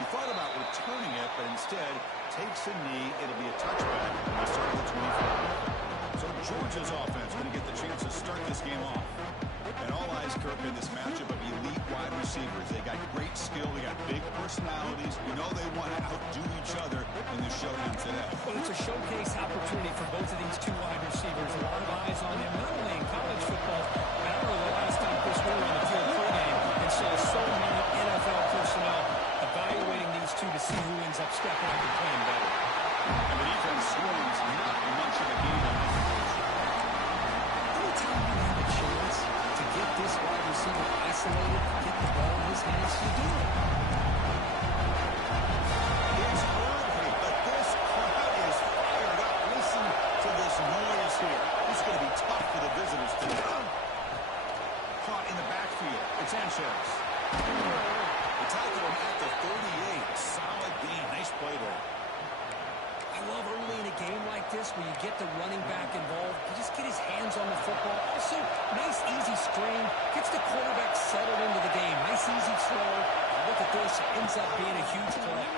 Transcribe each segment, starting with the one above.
He thought about returning it, but instead takes a knee. It'll be a touchback. And they start at the 25. So Georgia's offense going to get the chance to start this game off. And all eyes, Kirk, in this matchup of elite wide receivers. They got great skill. They got big personalities. You know they want to outdo each other in this showdown today. Well, it's a showcase opportunity for both of these two wide receivers. A lot of eyes on them, not only in college football, but I don't know the last time Chris we were on the field pregame and saw so many NFL personnel evaluating these two to see who ends up stepping up and playing better. And the defense swarms not much of a game on this occasion. Anytime you have a chance to get this wide receiver isolated, get the ball in his hands, you do it. It's early, but this crowd is fired up. Listen to this noise here. This is going to be tough for the visitors today. Caught in the backfield. It's Sanchez. They tackle him at the 38. Solid gain. Nice play there. I love early in a game like this where you get the running back involved. You just get his hands on the football. Also, nice easy string. Gets the quarterback settled into the game. Nice easy throw. And look at this. It ends up being a huge play.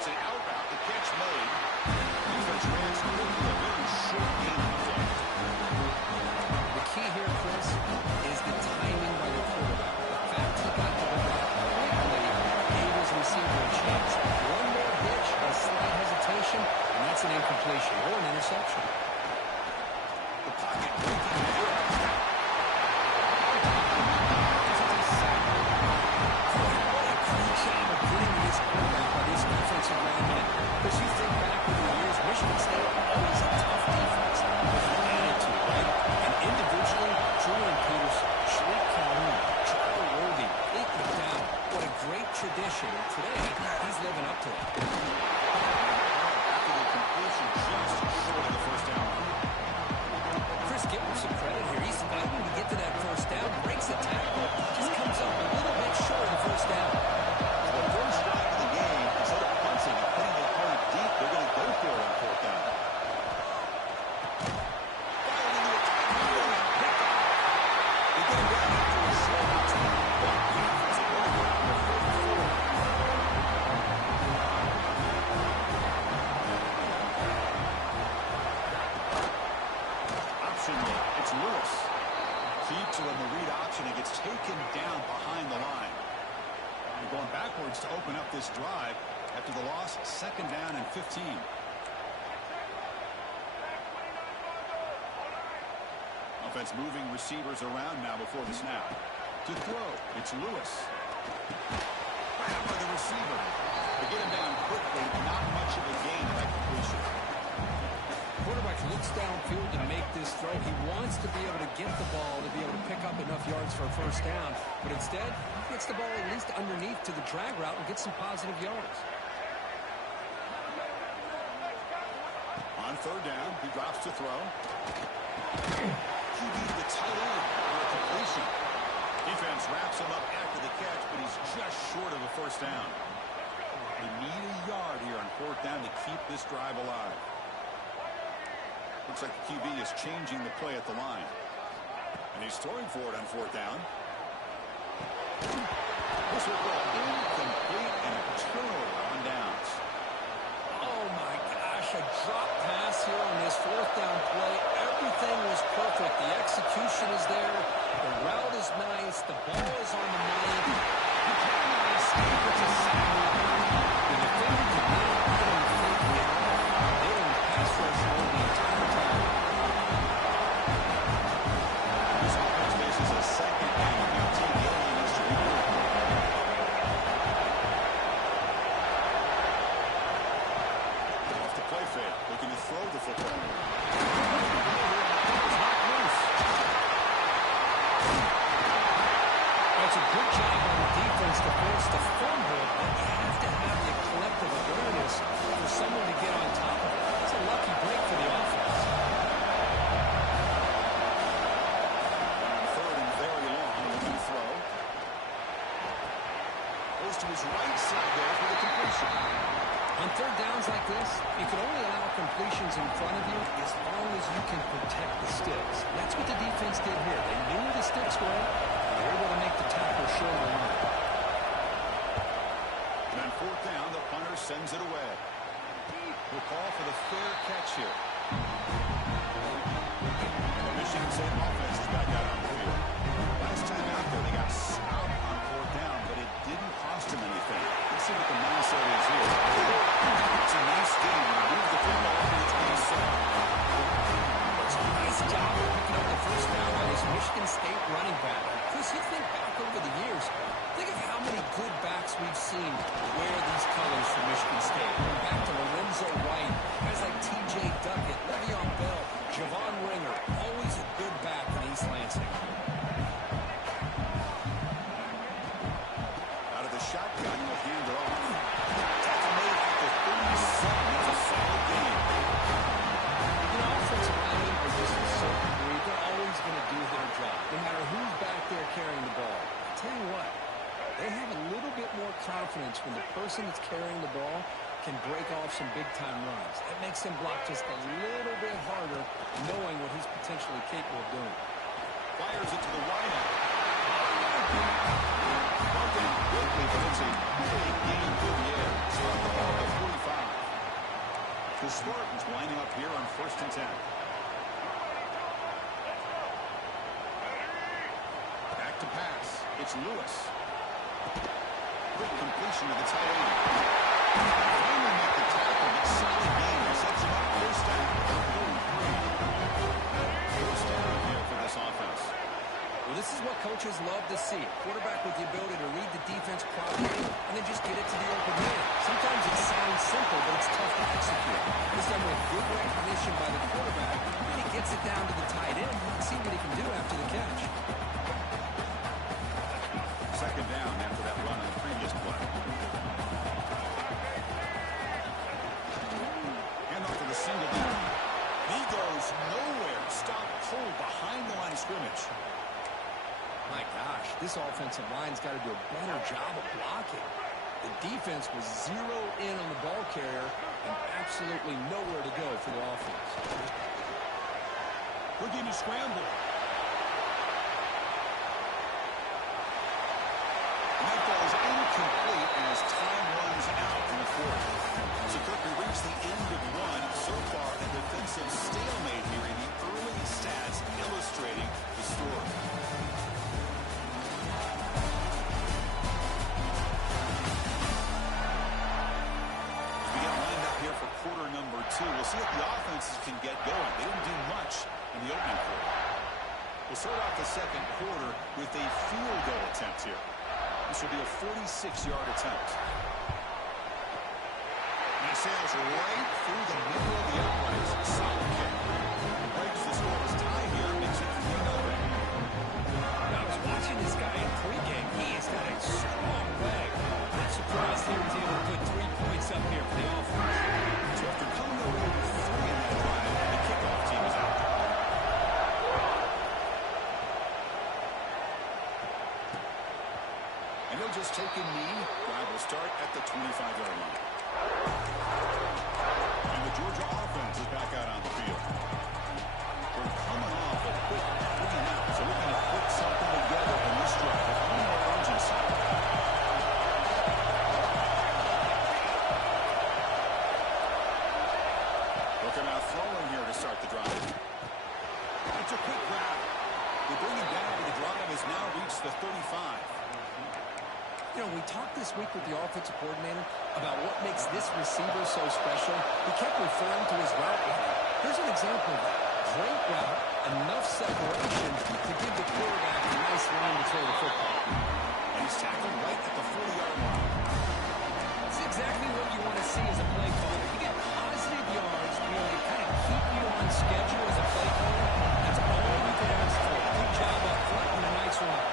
It's an out route. The catch made. Defense ran quickly. A very short game of play. The key here, Chris, is the timing by the quarterback. The fact he got the ball out quickly gave his receiver a chance. One more hitch, a slight hesitation, and that's an incompletion or an interception. The pocket breaking good. What a great job of getting to this quarterback by this defensive lineman. Because you think back over the years, Michigan State always a tough defense with an attitude, right? And individually, Julian Peters, Shalik Calhoun, Charlie Worthy, Nick McDowell, what a great tradition. And today, he's living up to it. After the completion, just short of the first down. Chris, give him some credit here. He's fighting to get to that first down, breaks the tackle, just comes up a little bit short of the first down. The first drive of the game, instead of punting and putting the opponent deep, they're going to go for it on fourth down. Fired into the tackle and picked up. They get him down after a short return. Defensive over on the 44. Option look. It's Lewis. Keeps it on the read option. He gets taken down behind the line. And going backwards to open up this drive after the loss, second down and 15. Offense moving receivers around now before the snap. To throw, it's Lewis. Grabbed by the receiver. They get him down quickly. Not much of a gain in that completion. Quarterback looks downfield to make this throw. He wants to be able to get the ball to be able to pick up enough yards for a first down. But instead, he gets the ball at least underneath to the drag route and gets some positive yards. On third down, he drops to throw. QB to the tight end for a completion. Defense wraps him up after the catch, but he's just short of a first down. They need a yard here on fourth down to keep this drive alive. Looks like the QB is changing the play at the line. And he's throwing for it on fourth down. This will go incomplete and a turnover on downs. Oh my gosh, a drop pass here on this fourth down play. Everything was perfect. The execution is there. The route is nice. The ball is on the money. He cannot escape it to Samuel. The defender did not put him in the fake route. They were in pass rush mode the entire time. This offense faces a second and 15 game needs to be good. Off the play fake, looking to throw the football. That's a good job on the defense to force the fumble, but you have to have the collective awareness for someone to get on top of it. It's a lucky break for the offense. On third and very long, looking to throw. Goes to his right side there for the completion. On third downs like this, you can only allow completions in front of you as long as you can protect the sticks. That's what the defense did here. They knew the sticks were, and they were able to make the tackle short of the line. And call for the fair catch here. Michigan State offense is back out on the field. Last time out there, they got stopped on fourth down, but it didn't cost them anything. Let's see what the mindset is here. It's a nice game. Move the football to the 27. It's a nice job of picking up the first down by this Michigan State running back. Chris, you think back over the years, think of how many good backs we've seen wear these colors for Michigan State. Going back to Lorenzo White, guys like T.J. Duckett, Le'Veon Bell, Javon Ringer, always a good back in East Lansing. Out of the shotgun, he'll hand it off. Tackle made at the 37. That's a solid game. You know, offensive linemen are just a certain breed. They're always going to do their job, no matter who's back there carrying the ball. I tell you what, they have a little bit more confidence when the person that's carrying the ball can break off some big-time runs. It makes them block just a little bit harder, knowing what he's potentially capable of doing. Fires it to the wideout. Brought down quickly, but it's a big gain through the air. Start the ball at 45. The Spartans lining up here on 1st and 10. Back to pass. It's Lewis. Quick completion to the tight end. Finally make the tackle, but solid game. Sets him up first down. First down here for this offense. Well, this is what coaches love to see. Quarterback with the ability to read the defense properly and then just get it to the open man. Sometimes it sounds simple, but it's tough to execute. This done with good recognition by the quarterback, and he gets it down to the tight end. You can see what he can do after the catch. Second down after that run on the previous play. Hand off to the single down. He goes nowhere. Stop cold behind the line of scrimmage. My gosh, this offensive line's got to do a better job of blocking. The defense was zero in on the ball carrier and absolutely nowhere to go for the offense. Looking to scramble. And that ball is incomplete as time runs out in the fourth. So Kirk, we reached the end of one. So far, a defensive stalemate here in the early stats illustrating the story. Quarter number 2. We'll see if the offenses can get going. They didn't do much in the opening quarter. We'll start off the second quarter with a field goal attempt here. This will be a 46-yard attempt. And he sails right through the middle of the uprights. Solid kick. Breaks the scoreless tie here. Makes it 3-0. I was watching this guy in pregame. He has got a strong leg. I'm surprised he was able to put 3 points up here for the offense. So after coming away with 3 in that drive, the kickoff team is out. And he'll just take a knee. Drive will start at the 25-yard line. And the Georgia offense is back out on the field. We're coming off a quick 3-and-out, so looking to put something together in this drive with a little more urgency. Looking out throwing here to start the drive. It's a quick grab. They bring him down, but the drive has now reached the 35. You know, we talked this week with the offensive coordinator about what makes this receiver so special. He kept referring to his route running. Here's an example of that. Great route, enough separation to give the quarterback a nice line to throw the football. And he's tackled right at the 40-yard line. That's exactly what you want to see as a play caller. You get positive yards, really kind of keep you on schedule as a play caller. That's all you can ask for. Good job up front and a nice run.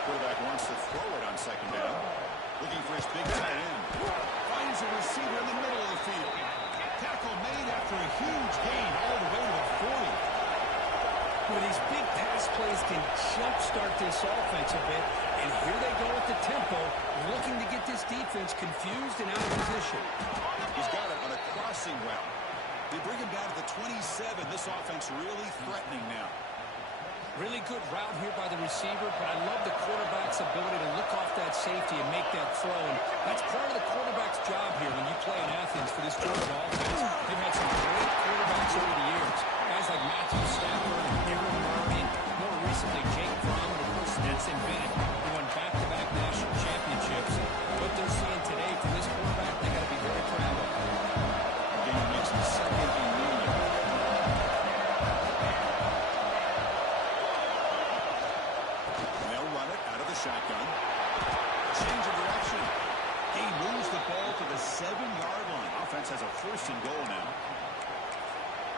Quarterback wants to throw it on second down. Looking for his big tight end. Finds a receiver in the middle of the field. Tackle made after a huge gain all the way to the 40. Well, these big pass plays can jumpstart this offense a bit. And here they go at the tempo, looking to get this defense confused and out of position. He's got it on a crossing route. They bring him down to the 27. This offense really threatening now. Really good route here by the receiver, but I love the quarterback's ability to look off that safety and make that throw. And that's part of the quarterback's job here when you play in Athens for this Georgia offense. They've had some great quarterbacks over the years. Guys like Matthew Stafford and Aaron Murray, and more recently Jake Fromm, and of course Stetson Bennett, who won back-to-back national championships. What they're seeing today from this quarterback, they got to be very proud of. Again, makes the second and medium. They'll run it out of the shotgun. Change of direction. He moves the ball to the 7-yard line. Offense has a first and goal now.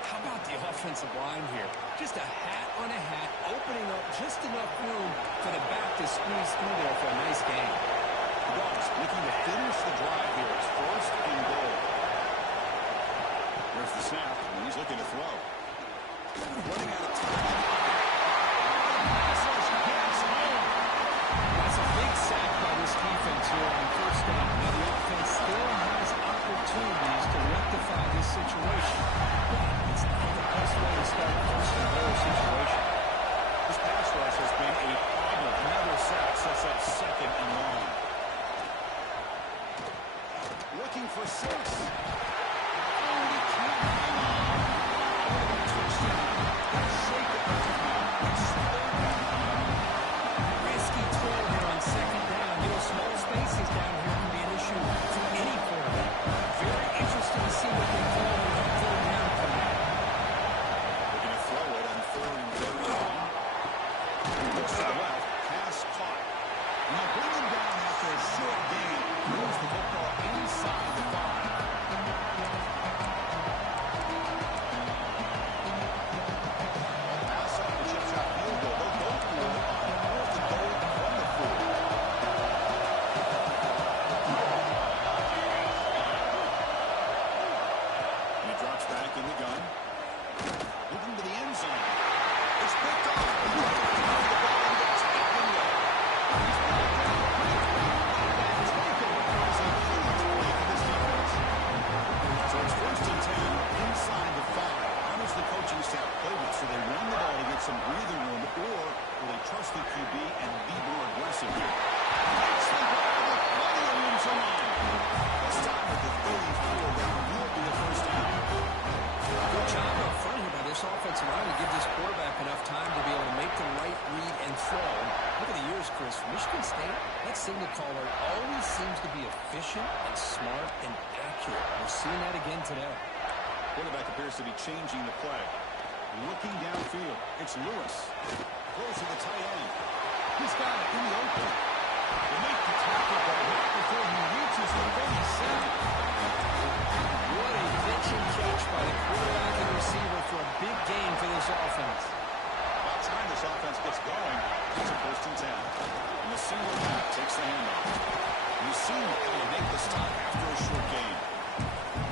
How about the offensive line here? Just a hat on a hat, opening up just enough room for the back to squeeze through there for a nice game. The Dogs looking to finish the drive here. It's first and goal. There's the snap, and he's looking to throw. Running out of time. That's a big sack by this defense here on first down. Now the offense still has opportunities to rectify this situation. It's not the best way to start a first and goal situation. This pass rush has been a problem. Another sack sets up second and long. Looking for 6. Oh, he can't hang on. Risky throw here on second down. You know, small spaces down here can be an issue for any quarterback. Very interesting to see what they call on that third down play. They're going to throw it on third and very long. Looks to the left. Pass caught. Now bring him down after a short gain. Moves the football inside the 5. Pass up the chip shot field goal. They'll go for it on fourth and goal from the 4. And he drops back in the gun. Looking to the end zone. It's picked off. The ball and gets taken away. He's brought down quick. That takeaway is a huge play for this defense. So it's first and 10 inside the 5. How does the coaching staff play this? So they run the ball to get some breathing room, or will they trust the QB and be more aggressive here? Takes the ball with plenty of room to run. This time at the 34, that will be a first down. Good job up front here by this offensive line to give this quarterback enough time to be able to make the right read and throw. Look at the years, Chris. Michigan State, that signal caller always seems to be efficient and smart and accurate. We're seeing that again today. Quarterback appears to be changing the play. Looking downfield. It's Lewis. Throws to the tight end. He's got it in the open. They make the tackle, but right before he reaches the 37. What a pitch and catch by the quarterback and receiver for a big gain for this offense. About time this offense gets going. It's a first and 10. And the single back takes the handoff. You see him able to make the stop after a short gain.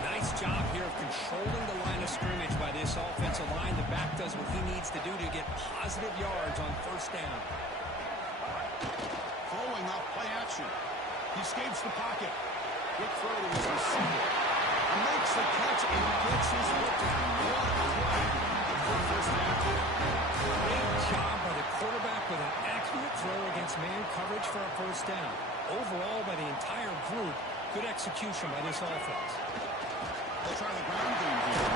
Nice job here of controlling the line of scrimmage by this offensive line. The back does what he needs to do to get positive yards on first down. Throwing off play action. He escapes the pocket. Quick throw to his receiver. And makes the catch and gets his foot down. What a play for first down. Great job by the quarterback with an accurate throw against man coverage for a first down. Overall, by the entire group, good execution by this offense. They'll try the ground game here.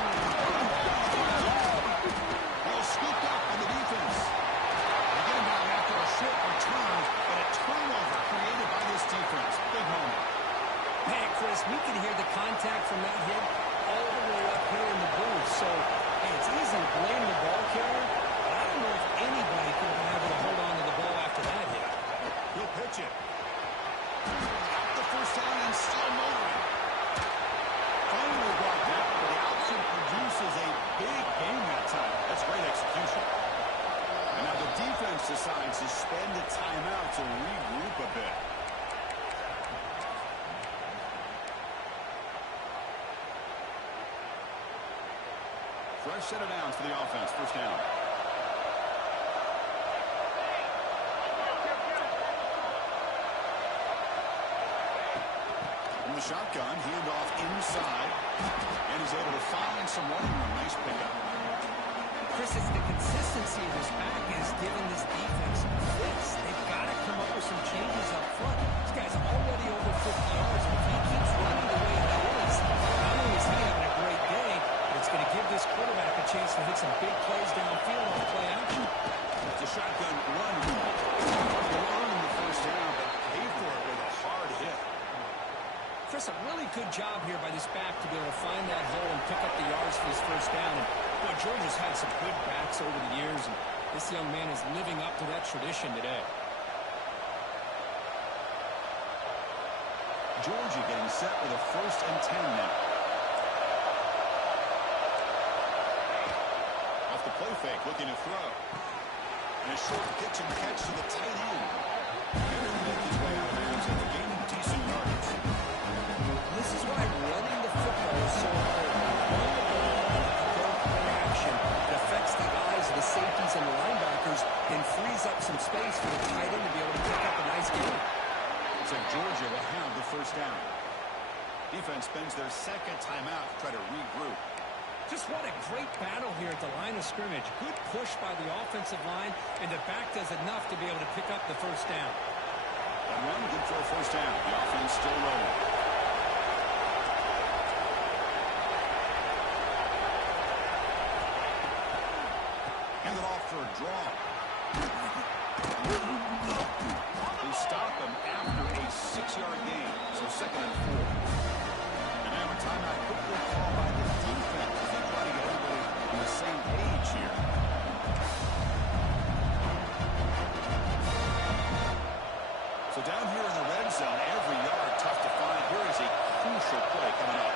Well scooped up on the defense. They get him down after a short return, but a turnover created by this defense. Big moment. Hey, Chris, we can hear the contact from that hit all the way up here in the booth. So, hey, it's easy to blame the ball carrier, but I don't know if anybody could have been able to hold on to the ball after that hit. He'll pitch it. Got the first down and still motoring. Finally brought down, but the option produces a big gain that time. That's great execution. And now the defense decides to spend a timeout to regroup a bit. Fresh set of downs for the offense. First down. From the shotgun, handoff inside. And he's able to find some running room. Nice pickup. Chris, it's the consistency of his back is giving this defense fits. They've got to come up with some changes up front. This guy's already over 50 yards. If he keeps running the way he is, not only is he having a great day, but it's going to give this quarterback a chance to hit some big plays downfield off play action. It's a shotgun run. He'll earn the first down, but pay for it with a hard hit. Chris, a really good job here by this back to be able to find that hole and pick up the yards for his first down. And, boy, Georgia's had some good backs over the years, and this young man is living up to that tradition today. Georgia getting set with a 1st and 10 now. Off the play fake, looking to throw. And a short pitch and catch to the tight end. He'll make his way out of bounds and gaining decent yards. This is why running the football is so important. Run the ball and go play action. It affects the eyes of the safeties and the linebackers and frees up some space for the tight end to be able to pick up a nice game. Looks like Georgia will have the first down. Defense spends their second timeout to try to regroup. Just what a great battle here at the line of scrimmage. Good push by the offensive line, and the back does enough to be able to pick up the first down. And run good for a first down. The offense still rolling. Hand it off for a draw. They stop him after a 6-yard gain, so 2nd and 4. And now a timeout quickly called by the defense as they try to get everybody on the same page here. So down here in the red zone, every yard tough to find. Here is a crucial play coming up.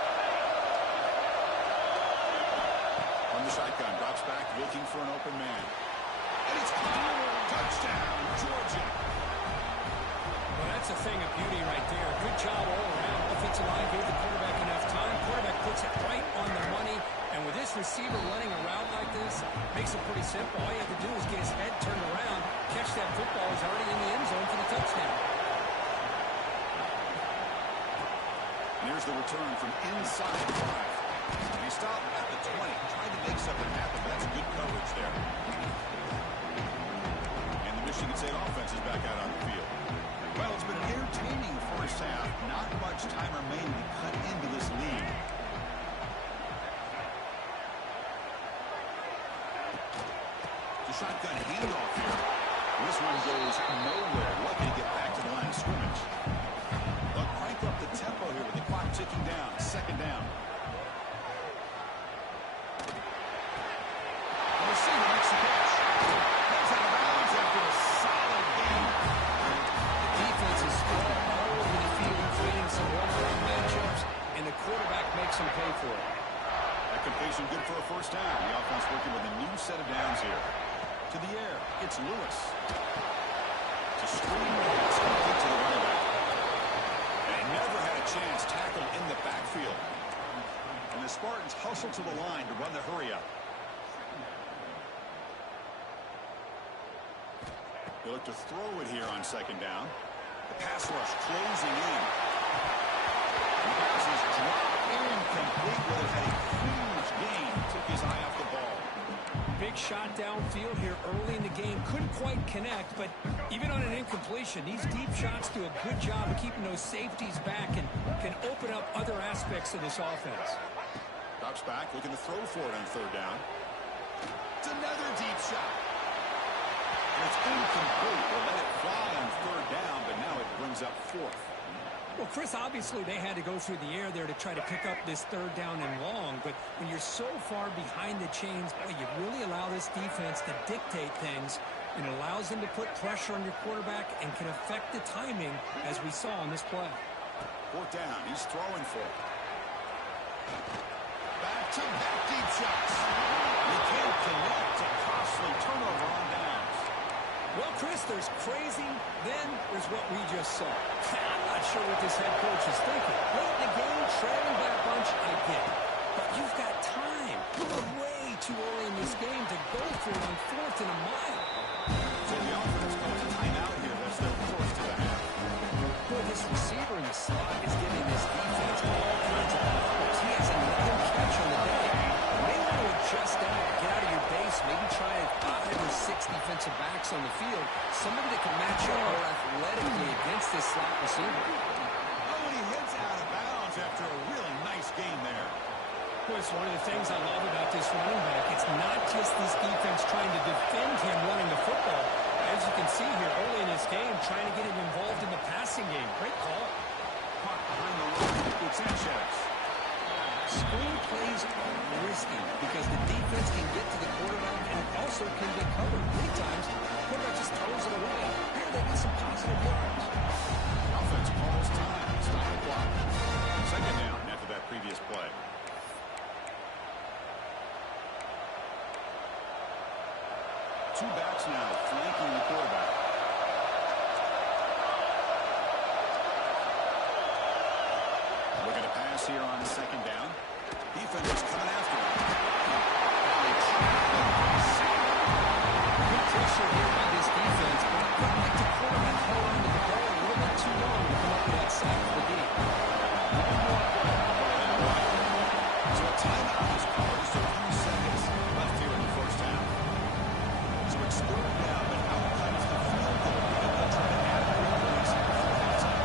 On the shotgun, drops back, looking for an open man. And it's caught. Touchdown, Georgia. Well, that's a thing of beauty right there. Good job all around. Offensive line gave the quarterback enough time. Quarterback puts it right on the money. And with this receiver running a route like this, makes it pretty simple. All you have to do is get his head turned around, catch that football. He's already in the end zone for the touchdown. And here's the return from inside the 5. He stopped at the 20, trying to make something happen. That's good coverage there. And the Michigan State offense is back out on the field. Well, it's been an entertaining first half. Not much time remaining to cut into this lead. The shotgun handoff here. This one goes nowhere. Lucky to get back to the line of scrimmage. They'll crank up the tempo here with the clock ticking down. 2nd down. And the receiver makes the catch. Comes out of bounds after a solid game. The defense is spread all over the field, creating some one-on-one matchups, and the quarterback makes them pay for it. That completion good for a first down. The offense working with a new set of downs here. To the air, it's Lewis. To screen pass, complete to the running back. And never had a chance tackled in the backfield. And the Spartans hustle to the line to run the hurry up. They look to throw it here on 2nd down. The pass rush closing in. The pass is dropped incomplete. Would have had a huge gain. Took his eye off the ball. Big shot downfield here early in the game. Couldn't quite connect, but even on an incompletion, these deep shots do a good job of keeping those safeties back and can open up other aspects of this offense. Drops back, looking to throw for it on 3rd down. It's another deep shot. And it's incomplete. We'll let it fly on 3rd down, but now it brings up 4th. Well, Chris, obviously they had to go through the air there to try to pick up this 3rd down and long, but when you're so far behind the chains, boy, you really allow this defense to dictate things, and it allows them to put pressure on your quarterback and can affect the timing, as we saw on this play. 4th down, he's throwing for it. Back-to-back deep shots. He can't connect. A costly turnover on downs. Well, Chris, there's crazy, then there's what we just saw. I'm not sure what this head coach is thinking. Late in the game, trailing by a bunch, I get it. But you've got time. We're way too early in this game to go for it on 4th and a mile. So the offense calls a timeout here. That's their 4th to the half. Boy, this receiver in the slot is giving this defense all kinds of problems. He has another catch on the day. You may want to adjust out, get out of your base, make Well, it's one of the things I love about this running back. It's not just this defense trying to defend him running the football. As you can see here early in this game, trying to get him involved in the passing game. Great call. Caught behind the line with Sanchez. Screen plays are risky because the defense can get to the quarterback and it also can be covered. Many times, the quarterback just throws it away. Here they get some positive yards. Offense calls time. Stop the clock. Second down after that previous play. Two backs now flanking the quarterback. Looking to pass here on second down. Defenders coming after him. Good pressure here by this defense, but I felt like the quarterback held on to the ball a little bit too long to come up with that sack for the D. So a timeout is called. Just a few seconds left here in the first half. So it's third down, but how high is the field goal? They'll try to add 3 points for halftime.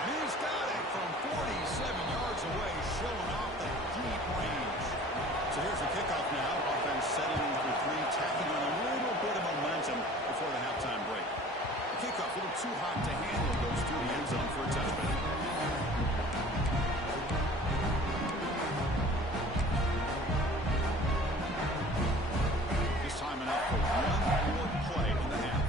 And he's got it from 47 yards away, showing off the deep range. So here's the kickoff now. Offense setting for 3, tacking on a little bit of momentum before the halftime break. The kickoff a little too hot to handle, goes through the end zone for a touchdown. This time enough for one more play in the half.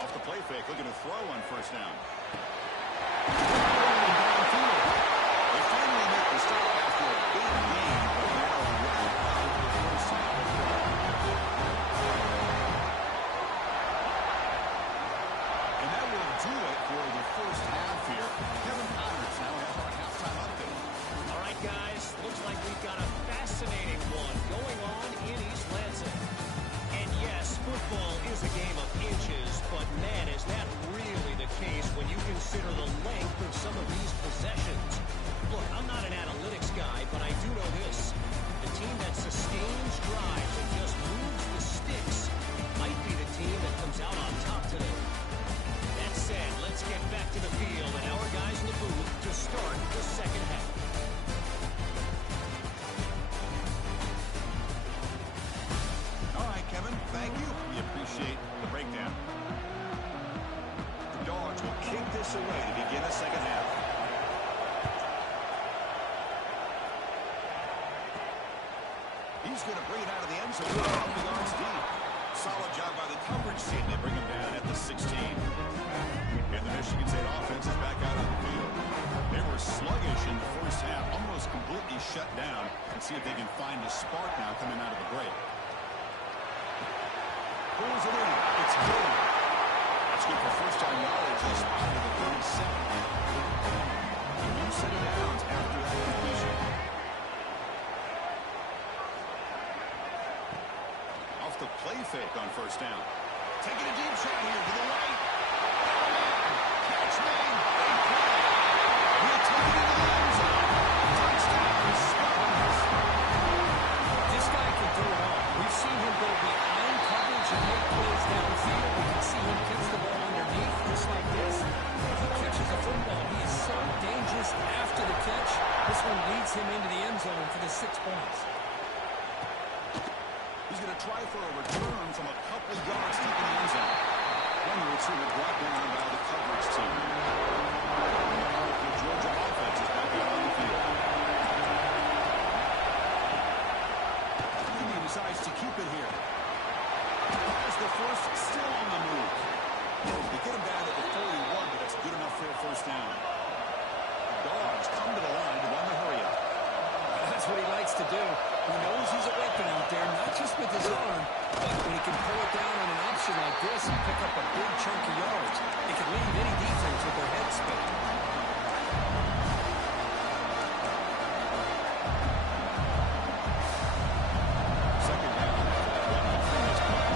Off the play fake, looking to throw on first down. They finally make the stop after a big gain, but now running out of the first half of play. And that will do it for the first half here. Kevin Connors now has our halftime update. All right, guys, looks like we've got a fascinating one going on in East Lansing. And yes, football is a game of inches, but man, is that really the case when you consider the length of some of these possessions. Look, I'm not an analytics guy, but I do know this. The team that sustains drives and just moves the sticks might be the team that comes out on top today. That said, let's get back to the field and our guys in the booth to start the second half. All right, Kevin, thank you. We appreciate the breakdown. The Dogs will kick this away to begin the second half. He's going to bring it out of the end zone. 20 yards deep. Solid job by the coverage team. They bring him down at the 16. And the Michigan State offense is back out on the field. They were sluggish in the first half, almost completely shut down. And see if they can find a spark now coming out of the break. Pulls it in. It's good. That's good for first-time yardage. They spotted the 37. A new set of downs after that completion. Off the play fake on first down. Taking a deep shot here to the right. Catch made. Big play. He'll take it into the end zone. Touchdown, Spartans. This guy can do it all. We've seen him go behind coverage and make plays downfield. We can see him catch the ball underneath just like this. If he catches a football, he is so dangerous after the catch. This one leads him into the end zone for the 6 points. He's going to try for a return from a couple yards deep in the end zone. One return brought down by the coverage team. The Georgia offense is back out on the field. Indy decides to keep it here. Has the first, still on the move. They get him down at the 41, but that's good enough for a first down. The Dogs come to the line to run the hurry up. That's what he likes to do. He knows he's a weapon out there, not just with his arm, but when he can pull it down on an option like this and pick up a big chunk of yards, it can leave any defense with their head spinning. Second down after that run on the previous play.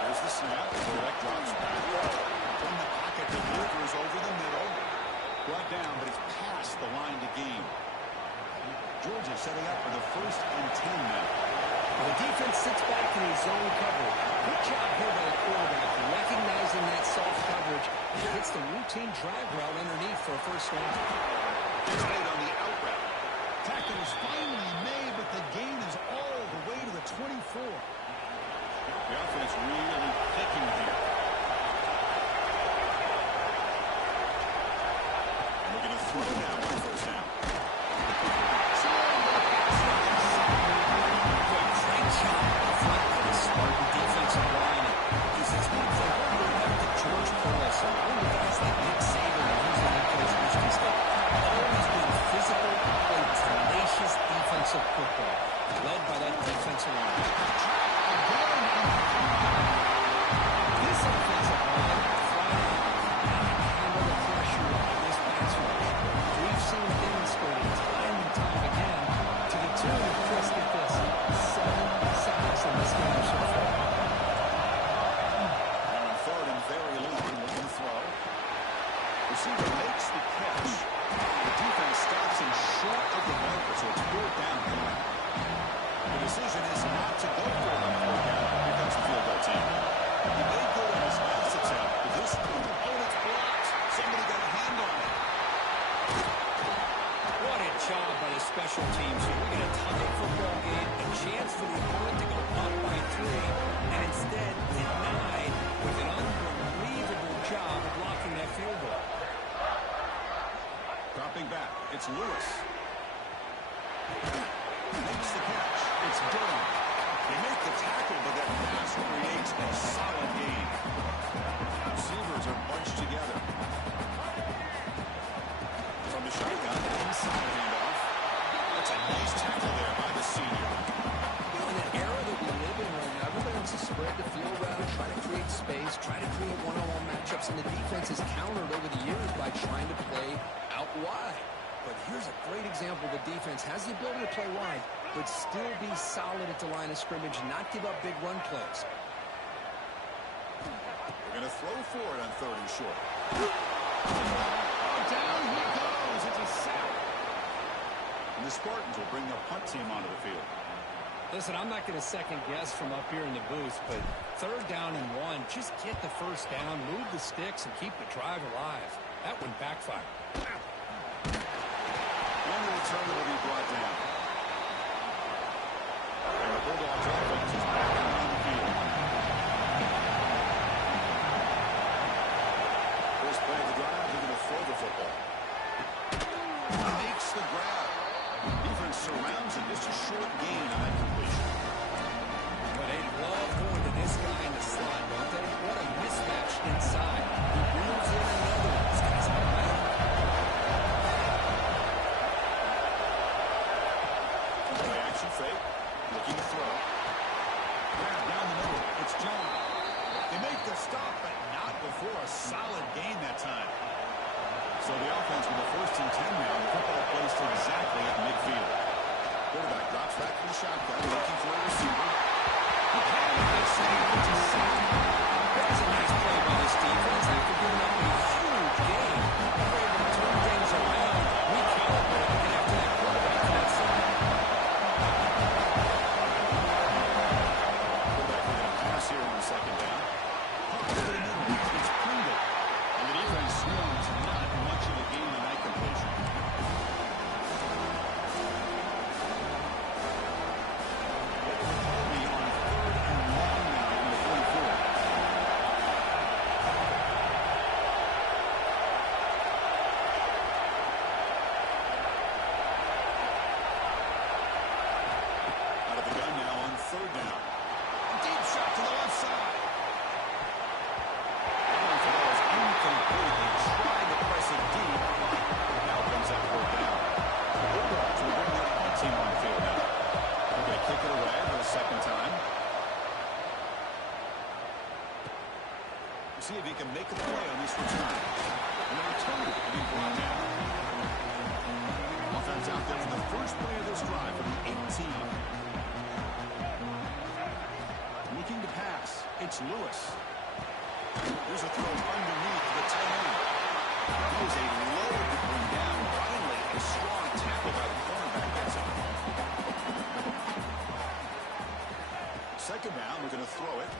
There's the snap. Quarterback drops back. From the pocket, delivers over the middle. Brought down, but it's past the line to gain. Georgia setting up for the 1st and 10 now. The defense sits back in his zone coverage. Good job here by the quarterback, recognizing that soft coverage. He hits the routine drag route underneath for a first down. He's made on the out route. Tackle is finally made, but the gain is all the way to the 24. The offense really clicking here. And we're going to throw now on first down. Great job in front of the Spartan defensive line. It's one thing going back to George Perlis and one of the guys like Nick Saban and who's the head coach Michigan State. Always been physical, played tenacious defensive football, led by that defensive line. This offensive line flat out cannot handle the pressure of this pass rush. We've seen demonstrated time and time again to the tune of, Chris, get this, 7 sacks in this game so far. And on third and very long, looking to throw. Receiver makes the catch. The defense stops him short of the marker, so it's 4th down. The decision is not to go for it on 4th down. Here comes the field goal team. He made good on his last attempt, but this one, it's blocked. Somebody got a hand on it. What a job by the special teams here. We get a tie football game, a chance for the opponent to go up by 3, and instead denied with an unbelievable job of blocking that field goal. Dropping back, it's Lewis. Makes the catch. It's Durham. They make the tackle, but that pass creates a solid gain. Receivers are bunched together. From the shotgun, inside handoff. That's a nice tackle there by the senior. You know, in an era that we live in right now, everybody wants to spread the field around, try to create space, try to create one-on-one matchups, and the defense has countered over the years by trying to play out wide. But here's a great example. The defense has the ability to play wide, but still be solid at the line of scrimmage, not give up big run plays. They're going to throw for it on 3rd and short. Down he goes. It's a sack. And the Spartans will bring the punt team onto the field. Listen, I'm not going to second guess from up here in the booth, but 3rd down and 1, just get the first down, move the sticks, and keep the drive alive. That one backfired. And the return will be brought down. And the Bulldogs offense is back on the field. First play of the drive, they're going to throw the football. Makes the grab. Defense surrounds him. Just a short gain on that completion. But they love going to this guy in the slot, don't they? What a mismatch inside. He moves in another one. This guy's a man. Play action fake. Looking to throw. Grab down the middle. It's John. They make the stop, but not before a solid gain that time. So the offense with the 1st and 10 now. The football placed exactly at midfield. Quarterback drops back to the shotgun, looking for a receiver. That was a nice play by this defense. After giving up a huge gain, they were able to turn things around, recalibrate, and get after that quarterback to that side. Quarterback with a pass here on 2nd down. Pump over the middle. It's Pringle. And the defense swarms not much of a gain on that completion. Be on 3rd and long now in the 44. Out of the gun now on 3rd down. Deep shot to the left side. Going for those incomplete. He tried to press it deep. Now brings that 4th down. The Bulldogs will bring their punt team on the field now. They're going to kick it away for the 2nd time. See if he can make a play on this return. And the return will be brought down. Offense out there for the first play of this drive from the 18. Looking to pass. It's Lewis. There's a throw underneath the tight end. He is a load to bring down. Finally, a strong tackle by the cornerback. That's it. throw it.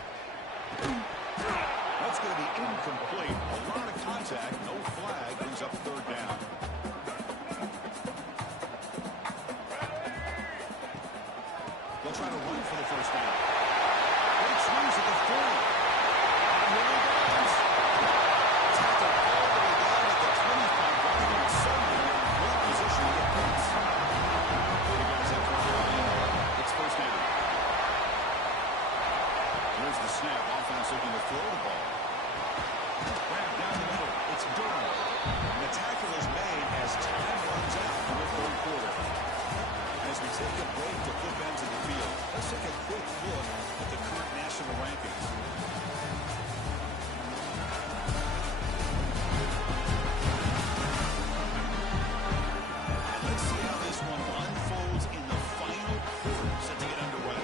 That's going to be incomplete. A lot of contact, no flag, brings up third down. They'll try to run for the first down. Great swings at the 40. Here he goes. Tackle all the way down at the 25. Running at 70. In great position to get points. The guys up for the line. It's first down. Here's the snap. Offense looking to throw the ball. Grab down the middle. It's Durham. And the tackle is made as time runs out in the third quarter. As we take a break to flip ends of the field, let's take a quick look at the current national rankings. And let's see how this one unfolds in the final quarter set to get underway.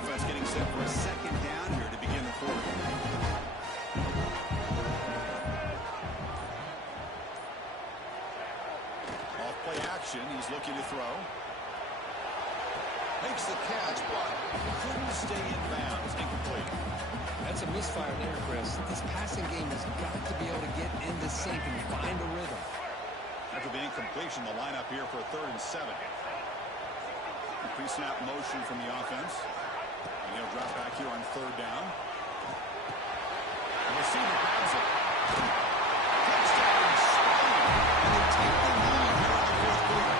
Offense getting set for a second down here to begin the quarter. Off play action, he's looking to throw. Makes the catch, but couldn't stay in bounds. Incomplete. That's a misfire there, Chris. This passing game has got to be able to get into sync and find a rhythm. After the incompletion, the lineup here for a 3rd and 7. Pre-snap motion from the offense. And he'll drop back here on 3rd down. The receiver grabs it. Touchdown, Spain. And they take the lead here in the 4th quarter.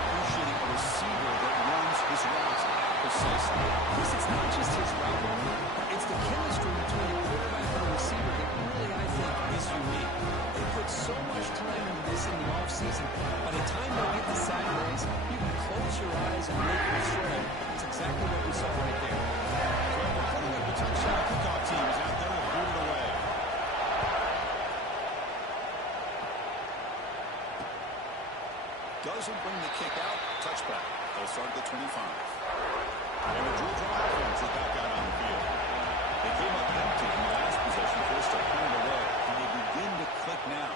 Appreciating a receiver that runs his routes precisely. Chris, it's not just his route running. It's the chemistry between a quarterback and a receiver that really, I think, is unique. They put so much time into this in the offseason. By the time they get to Saturdays, you can close your eyes and make your throw. It's exactly what we saw right there. So the putting up the touchdown kickoff team is out there and booted away. Doesn't bring the kick out. Touchback. They'll start at the 25. And the Georgia offense is back out on the field. They came up empty in the last possession, forced to punt it away, and they begin to click now.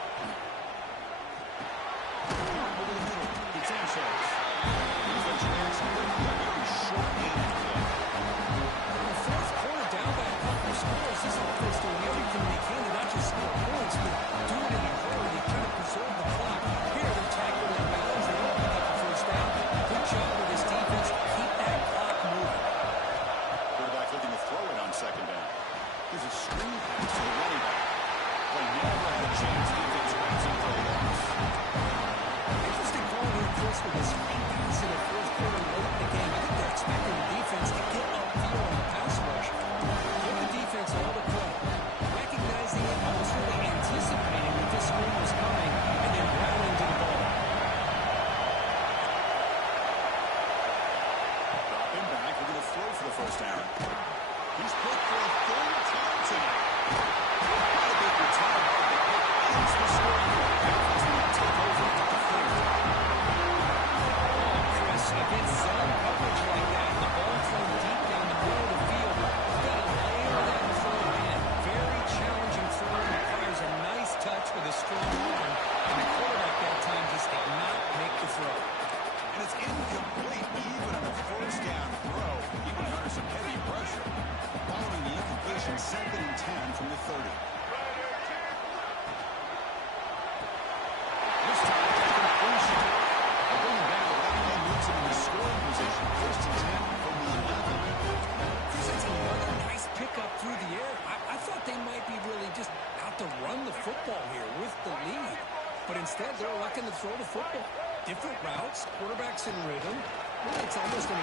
Over the middle, it's Sanchez. Defense reacts quickly on every short game of play. In the 4th quarter, down by a couple of scores, this offense doing everything they can to not just score points, but do it in a hurry to kind of preserve the clock. Here, they're tackled in bounds. They don't pick up the first down. Good job with this defense to keep that clock moving. Quarterback looking to throw it on 2nd down. Here's a screen pass to the running back. They never had a chance. Defense grabs and throws. Interesting call here, Chris, with this screen pass in the 4th quarter late in the game. I think they're expecting the defense to get upfield on the pass rush. Give the defense all the credit. Recognizing it, almost really anticipating that this screen was coming, and then rallying to the ball. Drop him back. We're going to throw for the first down. He's put for a 3rd time tonight. Not a big return, but it ends the scoring for the Dolphins when they take over at the 30. Chris, against zone coverage like that, the ball thrown deep down the middle of the field, you've got to layer that throw in. Very challenging throw. Requires a nice touch with a strong arm, and the quarterback that time just did not make the throw. And it's incomplete even on a first down throw. He was under some heavy pressure. Following the incompletion, 2nd and 10 from the 30. This time, completion. They'll bring him down. That only moves him in the scoring position. 1st and 10 from the 11. Chris, it's another nice pickup through the air. I thought they might be really just out to run the football here with the lead. But instead, they're electing to throw the football. Different routes, quarterbacks in rhythm. Really, it's almost an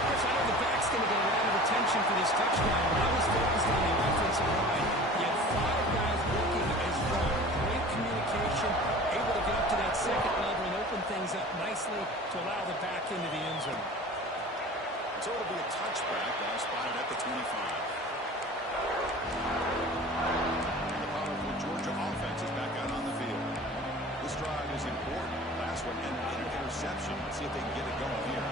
Chris, I know the back's going to get a lot of attention for this touchdown, but I was focused on the offensive line. You had 5 guys working as one. Great communication, able to get up to that 2nd level and open things up nicely to allow the back into the end zone. So it'll be a touchback. Now spotted at the 25. And the power formation. Let's see if they can get it going here.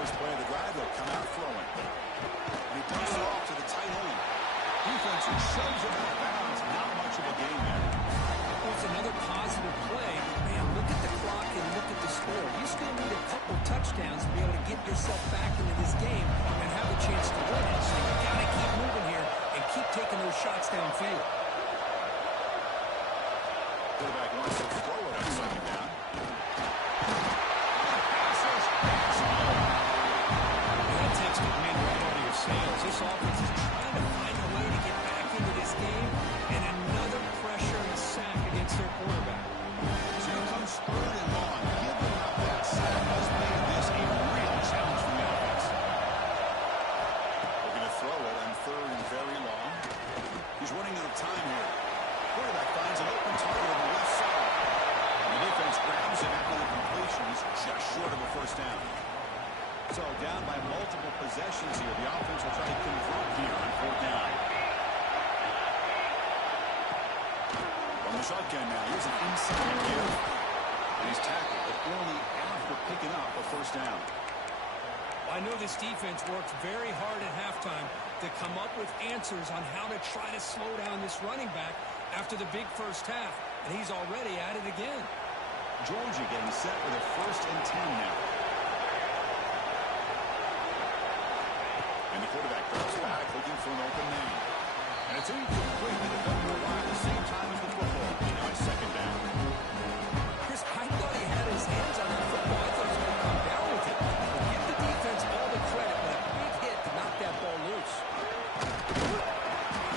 First play of the drive, they'll come out throwing. And he dumps it off to the tight end. Defense shoves it out of bounds. Not much of a game there. Well, it's another positive play. Man, look at the clock and look at the score. You still need a couple touchdowns to be able to get yourself back into this game and have a chance to win it. So you got to keep moving here and keep taking those shots downfield. Quarterback wants to throw it on second down. That takes the wind right out of your sails. This offense is trying to find a way to get back into this game, and another pressure and a sack against their quarterback. So here comes third and long. Giving up that sack has made this a real challenge for the offense. Looking to throw it on third and very long. He's running out of time here. Quarterback finds an open target on the left side. And the defense grabs him after the completion. He's just short of a first down. So down by multiple possessions here. The offense will try to convert here on fourth down. From the shotgun now. Here's an inside give. And he's tackled, but only after picking up a first down. I know this defense worked very hard at halftime to come up with answers on how to try to slow down this running back after the big first half, and he's already at it again. Georgia getting set with a 1st and 10 now. And the quarterback drops back, looking for an open man. And it's incomplete. The defender arrived at the same time as the football. Now it's second down. Chris, I thought he had his hands on that football. I thought he was going to come down with it. But give the defense all the credit with a big hit to knock that ball loose.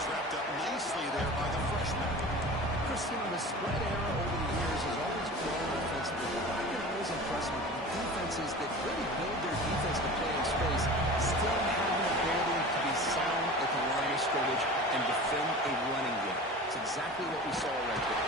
Trapped up nicely there by the freshman. Chris, you know, the spread era over the years has always grown offensively. But I've been always impressed with defenses that really build their defense to play in space, still have an ability to be sound at the line of scrimmage and defend a running game. It's exactly what we saw right there.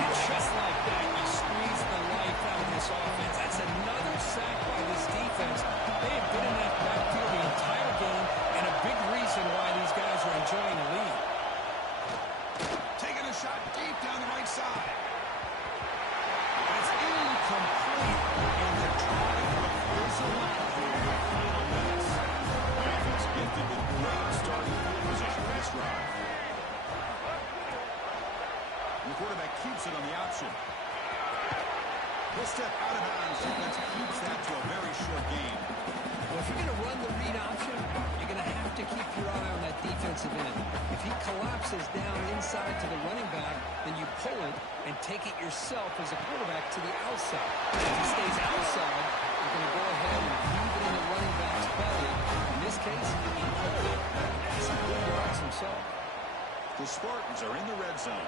And just like that, you squeeze the life out of this offense. That's another sack by this defense. They have been in that backfield the entire game, and a big reason why these guys are enjoying the lead. Taking a shot deep down the right side. And it's incomplete. And the drive will fizzle out here in the final minutes. The offense gifted with great starting field position for this drive. And the quarterback keeps it on the option. He'll step out of bounds. Defense keeps that to a very short gain. Well, if you're going to run the read option, you're going to have to keep your eye on that defensive end. If he collapses down inside to the running back, then you pull it and take it yourself as a quarterback to the outside. If he stays outside, you're going to go ahead and leave it in the running back's belly. In this case, he pulled it and some good yards himself. The Spartans are in the red zone.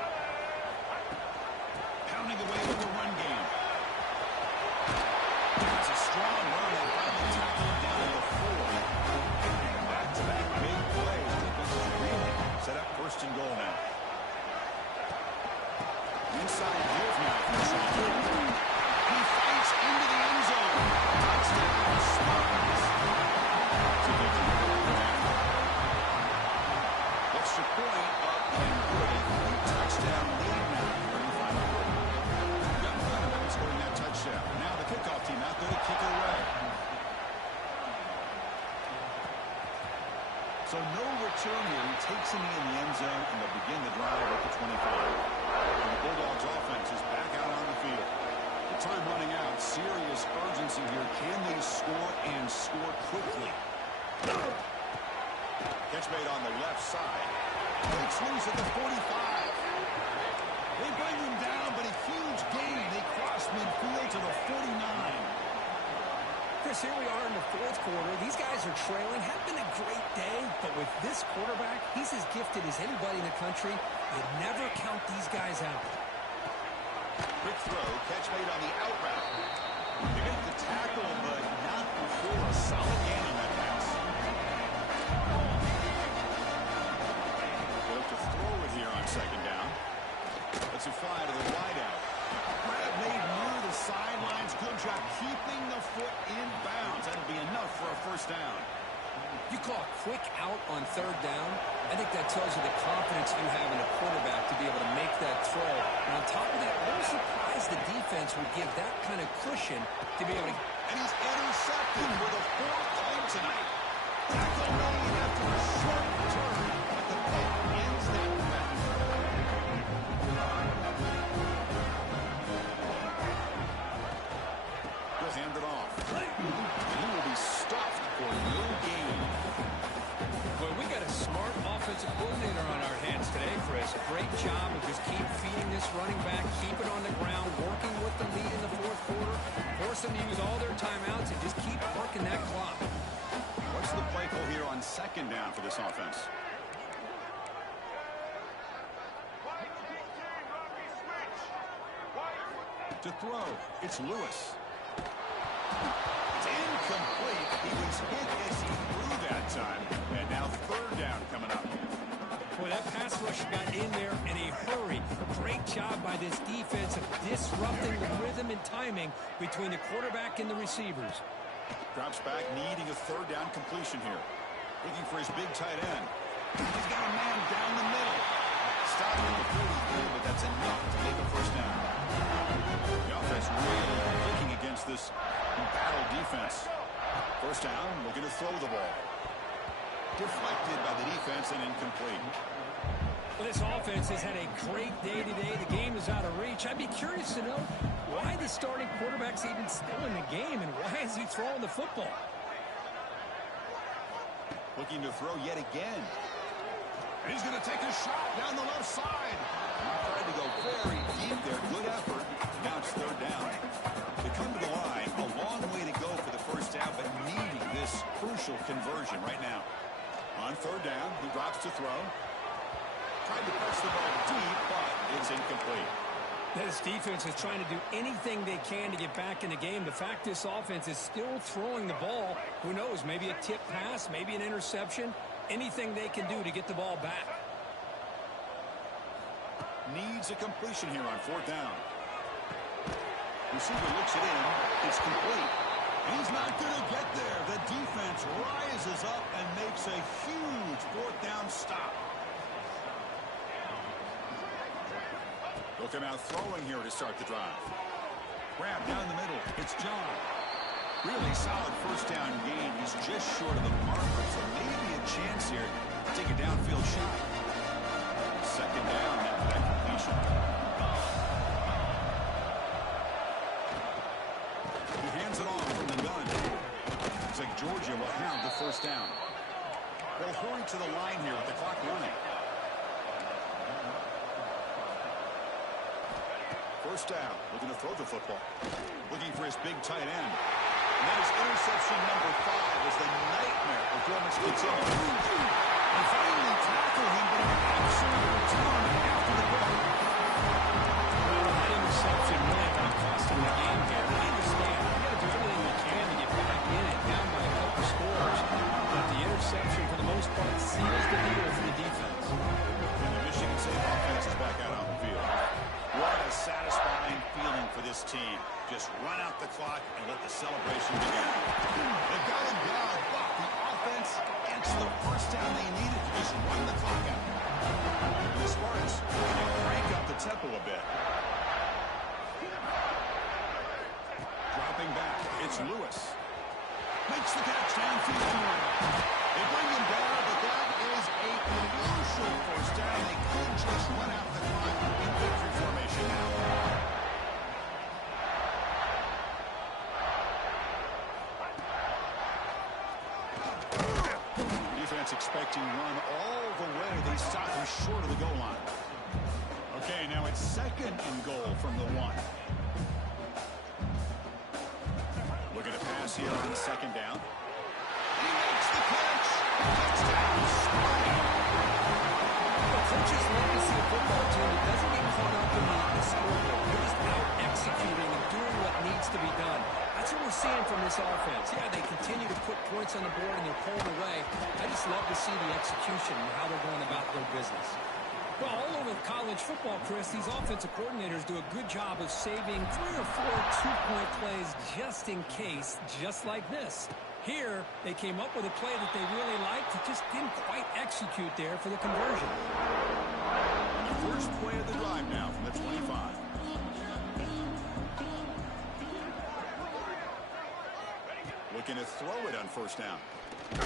Pounding away with the run game. It's a strong run and finally tackled down at the 4. Back-to-back big plays. Defense is really set up 1st and goal now. Inside give now from Sean. He fights into the end zone. Touchdown, Spartans. Extra point up and good. A 3-touchdown lead now for the final quarter. Young running back scoring that touchdown. Now the kickoff team out there to kick it away. So no return here. He takes a knee in the end zone, and they'll begin the drive at the 25. And the Bulldogs offense is back out on the field. The time running out. Serious urgency here. Can they score and score quickly? Catch made on the left side. He swings at the 45. They bring him down, but a huge gain. They cross midfield to the 49. Chris, here we are in the 4th quarter. These guys are trailing. Have been a great day, but with this quarterback, he's as gifted as anybody in the country. You never count these guys out. Quick throw, catch made on the out route. They make the tackle, but not before a solid gain on that pass. They'll have to throw it here on second down. That's a fly to the wideout. Brad made near the sidelines. Good job keeping the foot in bounds. That'll be enough for a first down. You You call a quick out on third down, I think that tells you the confidence you have in a quarterback to be able to make that throw. And on top of that, I'm surprised the defense would give that kind of cushion to be able to... And he's intercepted for the 4th time tonight. Tackle made after a short return, but the pick ends that threat. He'll hand it off. And he will be stuffed for no gain. Boy, we got a smart offensive coordinator on our hands today, Chris. Great job of just keep feeding this running back, keep it on the ground, working with the lead in the 4th quarter, force them to use all their timeouts, and just keep working that clock. What's the play call here on 2nd down for this offense? To throw, it's Lewis. It's incomplete. He was hit as he threw that time. And now 3rd down coming up. Boy, that pass rush got in there in a hurry. Great job by this defense of disrupting the rhythm and timing between the quarterback and the receivers. Drops back, needing a 3rd down completion here. Looking for his big tight end. He's got a man down the middle. Stopped at the 43, but that's enough to make a 1st down. The offense really clicking against this battle defense. 1st down, looking to throw the ball. Deflected by the defense and incomplete. Well, this offense has had a great day today. The game is out of reach. I'd be curious to know why the starting quarterback's even still in the game and why is he throwing the football? Looking to throw yet again. And he's going to take a shot down the left side. He tried to go very deep there. Good effort. Now it's 3rd down. They come to the line. A long way to go for the 1st down, but needing this crucial conversion right now. On 3rd down, he drops to throw. Tried to press the ball deep, but it's incomplete. This defense is trying to do anything they can to get back in the game. The fact this offense is still throwing the ball, who knows, maybe a tip pass, maybe an interception, anything they can do to get the ball back. Needs a completion here on 4th down. Receiver looks it in. It's complete. He's not going to get there. The defense rises up and makes a huge 4th down stop. Looking out throwing here to start the drive. Grab down the middle. It's John. Really solid 1st down gain. He's just short of the marker, so maybe a chance here to take a downfield shot. 2nd down after that completion. He hands it off from the gun. Looks like Georgia will have the 1st down. They'll hurry to the line here with the clock running. 1st down, looking to throw the football. Looking for his big tight end. And that is interception number 5 as the nightmare performance continues. They finally tackle him, but an absolute return after the play. Well, that interception really might cost him the game here. I understand. You got to do everything you can to get back in it, down by a couple scores. But the interception, for the most part, seals the deal for the defense. And the Michigan State offense is back out on the field. What a satisfying feeling for this team. Just run out the clock and let the celebration begin. They've got him down, but the offense gets the 1st down they needed to just run the clock out. And the Spartans can crank up the tempo a bit. Dropping back, it's Lewis. Makes the catch downfield. They bring him down, but that is a crucial 1st down. They could just run out the clock in victory formation now. Defense expecting run all the way. They stop him short of the goal line. Okay, now it's 2nd and goal from the 1. Looking to pass here on the 2nd down. He makes the catch. Touchdown, Sparty. The coaches love to see a football team that doesn't get caught up in the scoreboard. They're just out executing and doing what needs to be done. That's what we're seeing from this offense. Yeah, they continue to put points on the board and they're pulling away. I just love to see the execution and how they're going about their business. Well, all over college football, Chris, these offensive coordinators do a good job of saving 3 or 4 two-point plays just in case, just like this. Here, they came up with a play that they really liked. It just didn't quite execute there for the conversion. First play of the drive now from the 25. Looking to throw it on first down. It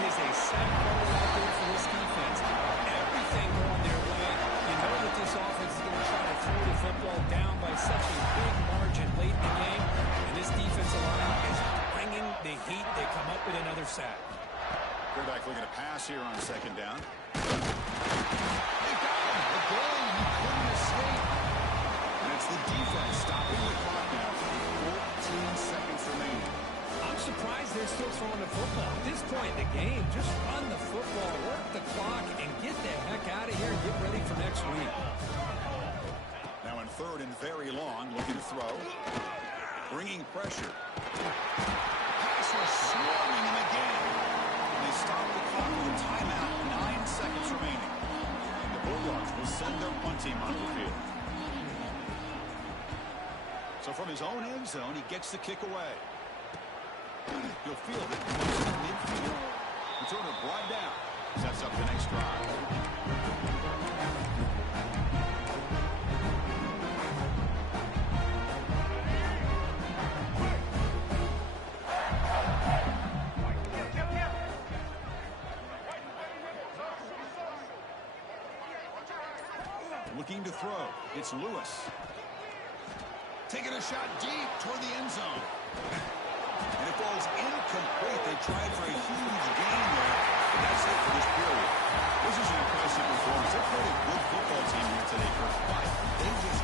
is a sack roll out there for this defense. Everything going their way. You know that this offense is going to try to throw the football down by such a big margin late in the game. And this defensive line is bringing the heat. They come up with another sack. Quarterback looking to pass here on second down. They got him. The goal, he couldn't escape. And it's the defense stopping the clock now. 14 seconds remaining. I'm surprised they're still throwing the football. At this point in the game, just run the football, work the clock, and get the heck out of here and get ready for next week. Now in third and very long, looking to throw. Bringing pressure. Pass was swarming him again. And they stop the clock with a timeout. 9 seconds remaining. The Bulldogs will send their punt team onto the field. So from his own end zone, he gets the kick away. He'll field it close to midfield. Returner brought down. Sets up the next drive. Looking to throw. It's Lewis. Taking a shot deep toward the end zone. And it falls incomplete. They tried for a huge gain there, but that's it for this period. This is an impressive performance. They played a good football team here today, Kirk, but they just